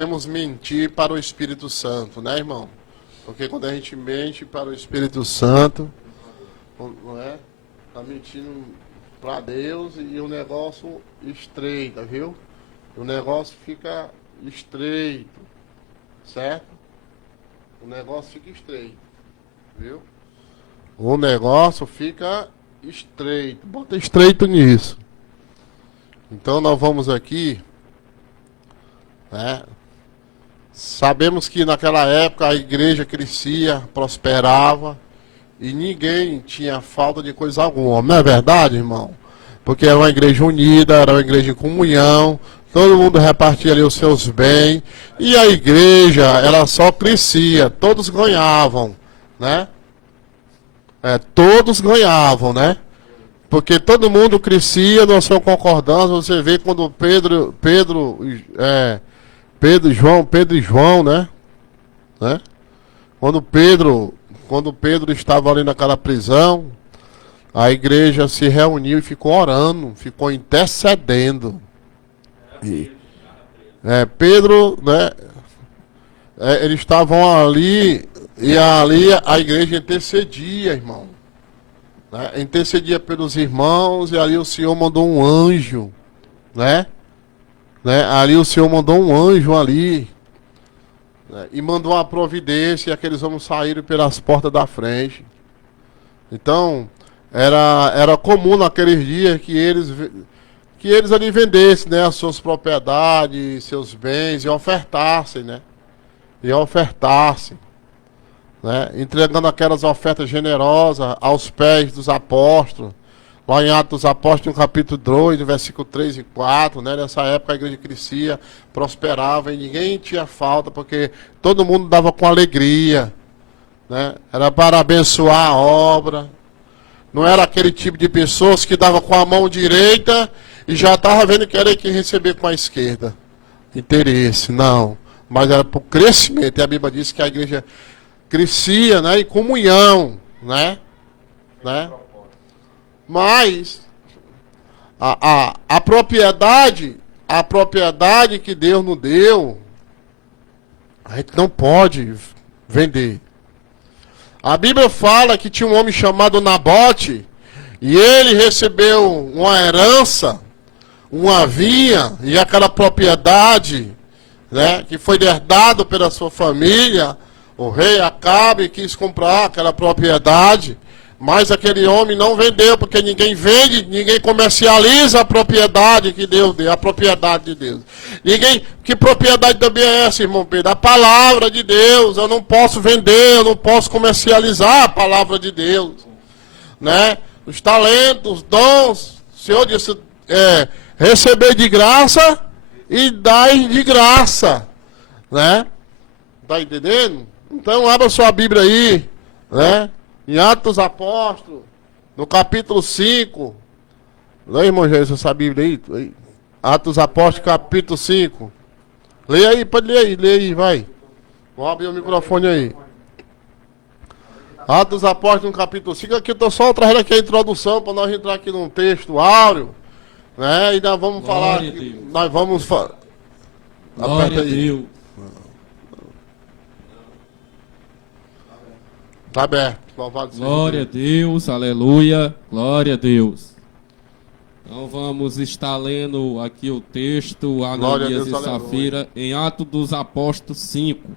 podemos mentir para o Espírito Santo, né, irmão? Porque quando a gente mente para o Espírito Santo, não é? Tá mentindo para Deus e o negócio estreita, viu? O negócio fica estreito, certo? O negócio fica estreito, viu? O negócio fica estreito. Bota estreito nisso. Então nós vamos aqui, né? Sabemos que naquela época a igreja crescia, prosperava e ninguém tinha falta de coisa alguma. Não é verdade, irmão? Porque era uma igreja unida, era uma igreja em comunhão, todo mundo repartia ali os seus bens e a igreja, ela só crescia, todos ganhavam, né? Todos ganhavam, né? Porque todo mundo crescia na sua concordância. Você vê quando Pedro e João, né? Quando Pedro estava ali naquela prisão, a igreja se reuniu e ficou orando, ficou intercedendo. Pedro, né? Eles estavam ali e ali a igreja intercedia, irmão. Né? Intercedia pelos irmãos e ali o Senhor mandou um anjo, né? Ali o Senhor mandou um anjo ali, né? E mandou uma providência e aqueles homens saíram pelas portas da frente. Então era comum naqueles dias que eles ali vendessem, né, as suas propriedades, seus bens e ofertassem, né? Né? Entregando aquelas ofertas generosas aos pés dos apóstolos. Lá em Atos dos Apóstolos, no capítulo 2, versículo 3 e 4, né? Nessa época a igreja crescia, prosperava e ninguém tinha falta, porque todo mundo dava com alegria, né? Era para abençoar a obra. Não era aquele tipo de pessoas que dava com a mão direita e já estava vendo que era que receber com a esquerda. Interesse, não. Mas era para o crescimento. E a Bíblia diz que a igreja crescia, né, em comunhão, né? Mas a propriedade que Deus nos deu, a gente não pode vender. A Bíblia fala que tinha um homem chamado Nabote e ele recebeu uma herança, uma vinha e aquela propriedade, né, que foi herdado pela sua família. O rei Acabe quis comprar aquela propriedade, mas aquele homem não vendeu, porque ninguém vende, ninguém comercializa a propriedade que Deus deu, a propriedade de Deus. Que propriedade também é essa, irmão Pedro? A palavra de Deus. Eu não posso vender, eu não posso comercializar a palavra de Deus, né? Os talentos, os dons, o Senhor disse, receber de graça e dar de graça, né? Tá entendendo? Então abra sua Bíblia aí, né? Em Atos dos Apóstolos, no capítulo 5. Lê, irmão Jesus, essa Bíblia aí. Atos dos Apóstolos, capítulo 5. Leia aí, pode ler aí, vai. Vamos abrir o microfone aí. Atos dos Apóstolos, no capítulo 5. Aqui eu estou só trazendo aqui a introdução para nós entrar aqui num texto áureo, né? E nós vamos falar. Nós vamos falar. Aperta aí. Está aberto. Louvado seja Glória a Deus, aleluia, glória a Deus. Então vamos estar lendo aqui o texto, Ananias e Safira, em Atos dos Apóstolos 5.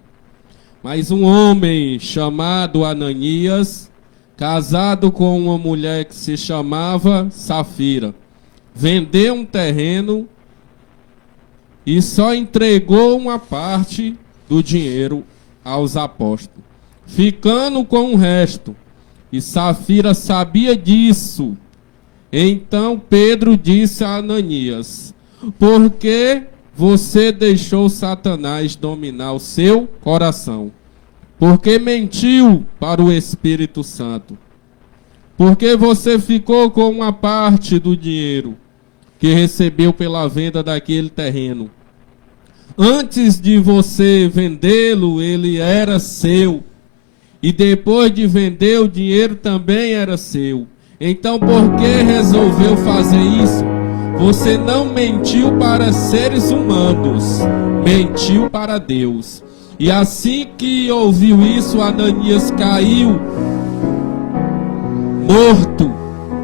Mas um homem chamado Ananias, casado com uma mulher que se chamava Safira, vendeu um terreno e só entregou uma parte do dinheiro aos apóstolos, ficando com o resto. E Safira sabia disso. Então Pedro disse a Ananias: por que você deixou Satanás dominar o seu coração? Porque mentiu para o Espírito Santo. Porque você ficou com uma parte do dinheiro que recebeu pela venda daquele terreno. Antes de você vendê-lo, ele era seu. E depois de vender, o dinheiro também era seu. Então, por que resolveu fazer isso? você não mentiu para seres humanos, mentiu para Deus. E assim que ouviu isso, Ananias caiu morto.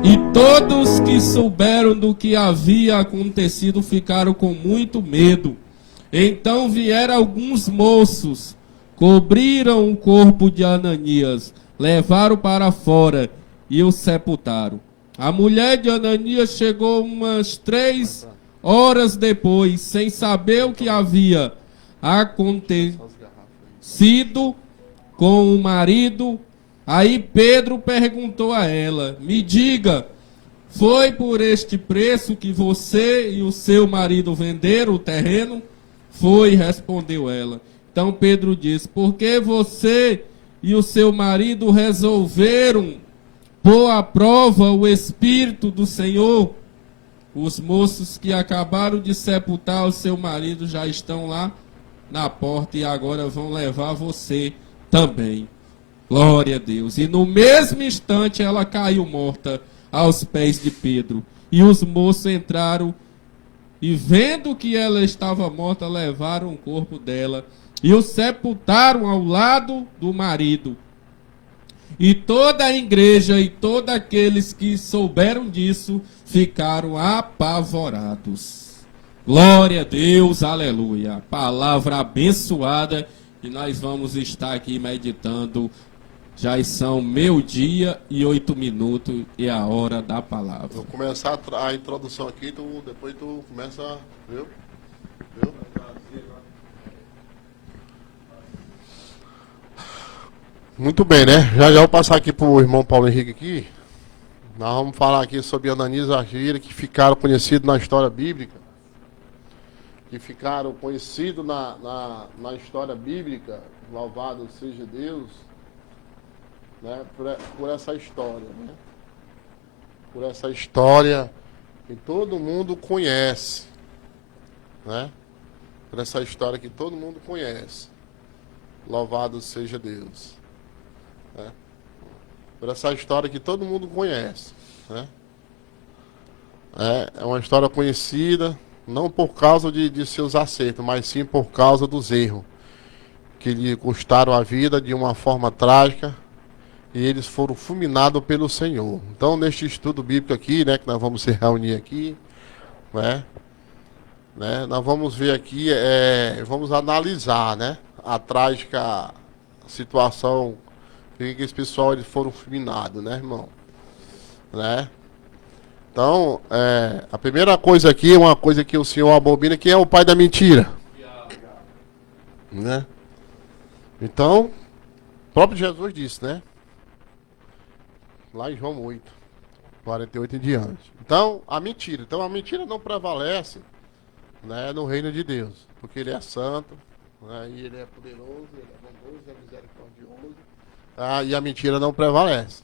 E todos que souberam do que havia acontecido ficaram com muito medo. Então vieram alguns moços, cobriram o corpo de Ananias, levaram para fora e o sepultaram. A mulher de Ananias chegou umas 3 horas depois, sem saber o que havia acontecido com o marido. Aí Pedro perguntou a ela: me diga, foi por este preço que você e o seu marido venderam o terreno? Foi, respondeu ela. Então Pedro disse: porque você e o seu marido resolveram pôr à prova o Espírito do Senhor? Os moços que acabaram de sepultar o seu marido já estão lá na porta e agora vão levar você também. Glória a Deus. E no mesmo instante ela caiu morta aos pés de Pedro. E os moços entraram e, vendo que ela estava morta, levaram o corpo dela e o sepultaram ao lado do marido. E toda a igreja e todos aqueles que souberam disso ficaram apavorados. Glória a Deus, aleluia. Palavra abençoada. E nós vamos estar aqui meditando. Já são 12:08 e a hora da palavra. Vou começar a introdução aqui, depois tu começa, viu? Muito bem, né? Já vou passar aqui para o irmão Paulo Henrique aqui. Nós vamos falar aqui sobre Ananias e Safira, que ficaram conhecidos na história bíblica. Que ficaram conhecidos na história bíblica. Louvado seja Deus. Né, por essa história, né? Por essa história que todo mundo conhece, né? Por essa história que todo mundo conhece. Louvado seja Deus, né? Por essa história que todo mundo conhece, né? É uma história conhecida não por causa de seus acertos, mas sim por causa dos erros que lhe custaram a vida de uma forma trágica. E eles foram fulminados pelo Senhor. Então, neste estudo bíblico aqui, né, que nós vamos se reunir aqui, né, nós vamos ver aqui, vamos analisar, né, a trágica situação que esse pessoal eles foram fulminados, né, irmão? Né? Então, a primeira coisa aqui é uma coisa que o Senhor abomina, que é o pai da mentira. Né? Então, o próprio Jesus disse, né? Lá em João 8, 48 em diante. Então, a mentira não prevalece, né, no reino de Deus, porque ele é santo, né, e ele é poderoso, ele é bondoso, ele é misericordioso, tá, e a mentira não prevalece.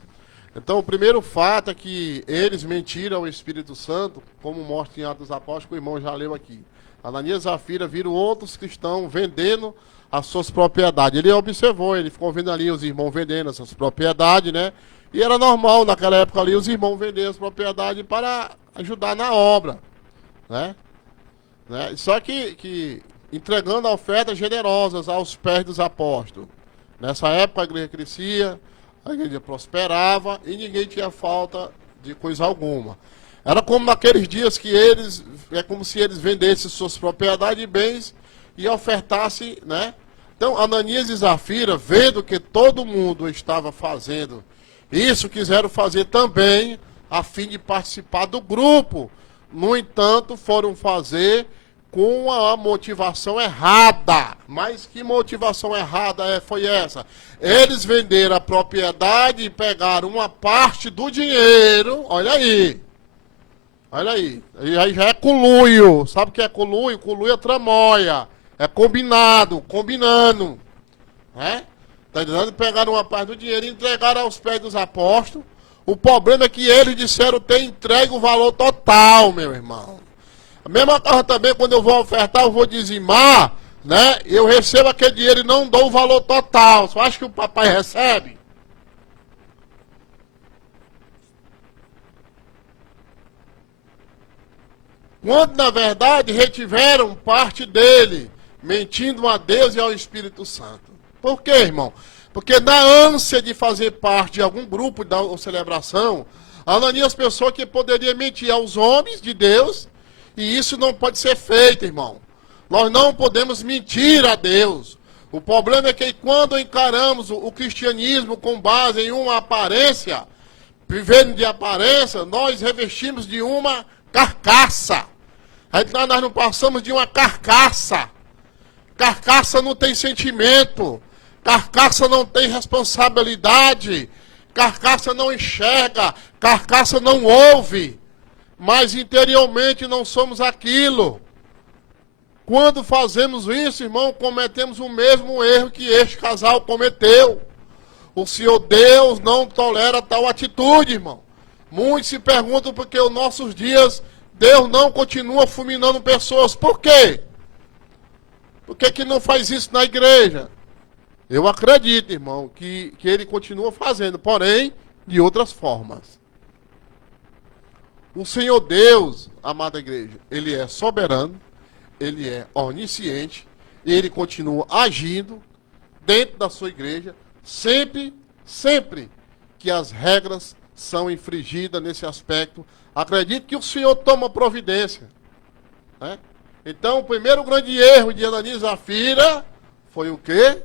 Então, o primeiro fato é que eles mentiram ao Espírito Santo, como mostra em Atos dos Apóstolos, que o irmão já leu aqui. Ananias e Safira viram outros cristãos vendendo as suas propriedades. Ele observou, ele ficou vendo ali os irmãos vendendo as suas propriedades, né? E era normal, naquela época ali, os irmãos venderem as propriedades para ajudar na obra, né? Só que entregando ofertas generosas aos pés dos apóstolos. Nessa época a igreja crescia, a igreja prosperava e ninguém tinha falta de coisa alguma. Era como naqueles dias que é como se eles vendessem suas propriedades e bens e ofertassem, né? Então, Ananias e Safira, vendo que todo mundo estava fazendo isso, quiseram fazer também, a fim de participar do grupo. No entanto, foram fazer com a motivação errada. Mas que motivação errada foi essa? Eles venderam a propriedade e pegaram uma parte do dinheiro. Olha aí. Olha aí. E aí já é conluio. Sabe o que é conluio? Conluio é tramóia. É combinando. Né? Tá entendendo? Pegaram uma parte do dinheiro e entregaram aos pés dos apóstolos. O problema é que eles disseram ter entregue o valor total, meu irmão. A mesma coisa também, quando eu vou ofertar, eu vou dizimar, né? Eu recebo aquele dinheiro e não dou o valor total. Você acha que o papai recebe? quando na verdade retiveram parte dele, mentindo a Deus e ao Espírito Santo. Por quê, irmão? Porque na ânsia de fazer parte de algum grupo da celebração, Ananias pensou que poderia mentir aos homens de Deus, e isso não pode ser feito, irmão. Nós não podemos mentir a Deus. O problema é que quando encaramos o cristianismo com base em uma aparência, vivendo de aparência, nós revestimos de uma carcaça. Nós não passamos de uma carcaça. Carcaça não tem sentimento. Carcaça não tem responsabilidade. Carcaça não enxerga. Carcaça não ouve. Mas interiormente não somos aquilo. Quando fazemos isso, irmão, cometemos o mesmo erro que este casal cometeu. O Senhor Deus não tolera tal atitude, irmão. Muitos se perguntam por que os nossos dias Deus não continua fulminando pessoas. Por quê? Por que não faz isso na igreja? Eu acredito, irmão, que ele continua fazendo, porém, de outras formas. O Senhor Deus, amada igreja, Ele é soberano, Ele é onisciente, e Ele continua agindo dentro da sua igreja, sempre que as regras são infringidas nesse aspecto. Acredito que o Senhor toma providência. Né? Então, o primeiro grande erro de Ananias e Safira foi o quê?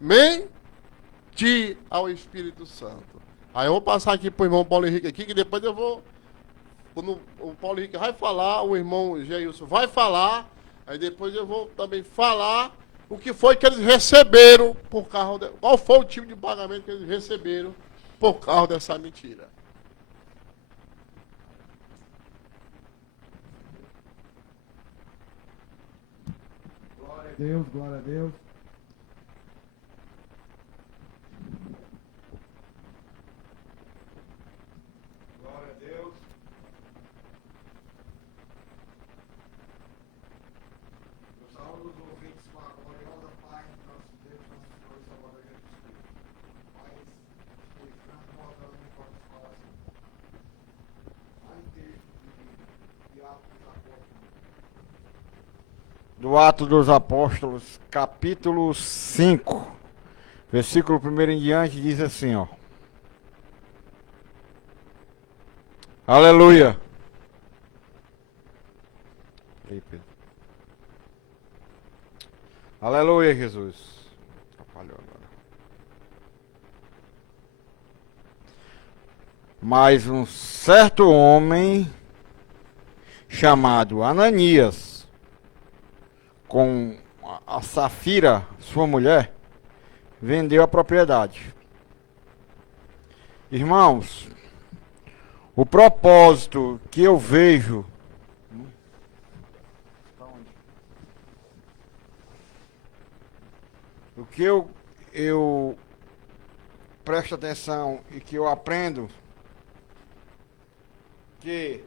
Mentir ao Espírito Santo. Aí eu vou passar aqui para o irmão Paulo Henrique aqui, que depois eu vou... Quando o Paulo Henrique vai falar, o irmão Geilson vai falar, aí depois eu vou também falar o que foi que eles receberam por causa qual foi o tipo de pagamento que eles receberam por causa dessa mentira. Glória a Deus, glória a Deus. Glória a Deus. Eu saúdo os ouvintes com a gloriosa paz de nosso Deus, nosso Senhor e Salvador Jesus Cristo. Paz, Espírito Santo, voltando em nossos corações. Mais texto de Atos dos Apóstolos. Do Atos dos Apóstolos, capítulo 5, versículo 1 em diante, diz assim, ó. Aleluia. Aí, Pedro. Aleluia, Jesus. Atrapalhou agora. Mas um certo homem chamado Ananias, com a Safira, sua mulher, vendeu a propriedade. Irmãos, o propósito que eu vejo... O que eu presto atenção e que eu aprendo, que